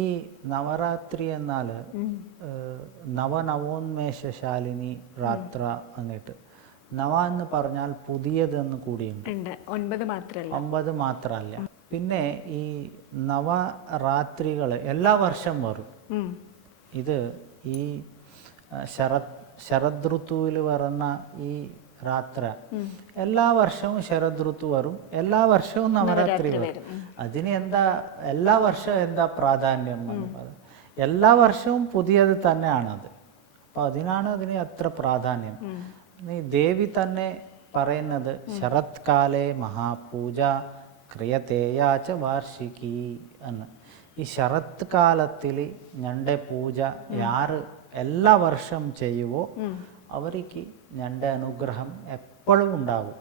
ഈ നവരാത്രി എന്നാൽ നവനവോന്മേഷശാലിനി രാത്ര എന്നിട്ട് നവ എന്ന് പറഞ്ഞാൽ പുതിയതെന്ന് കൂടിയുണ്ട്. 9 മാത്രമല്ല. പിന്നെ ഈ നവരാത്രികൾ എല്ലാ വർഷം വരും. ഇത് ഈ ശരദ് ഋതുവിൽ വരുന്ന ഈ രാത്ര എല്ലാ വർഷവും ശരദ് ഋതു വരും, എല്ലാ വർഷവും നവരാത്രി വരും. അതിന് എന്താ എല്ലാ വർഷവും എന്താ പ്രാധാന്യം? എല്ലാ വർഷവും പുതിയത് തന്നെയാണത്. അപ്പം അതിനാണ് അതിന് അത്ര പ്രാധാന്യം. ഈ ദേവി തന്നെ പറയുന്നത് ശരത് കാലേ മഹാപൂജ ക്രിയതേയാച്ച വാർഷികി എന്ന്. ഈ ശരത് കാലത്തിൽ ഞങ്ങളുടെ പൂജ യാറ് എല്ലാ വർഷം ചെയ്യുവോ അവർക്ക് ഞങ്ങളുടെ അനുഗ്രഹം എപ്പോഴും ഉണ്ടാവും.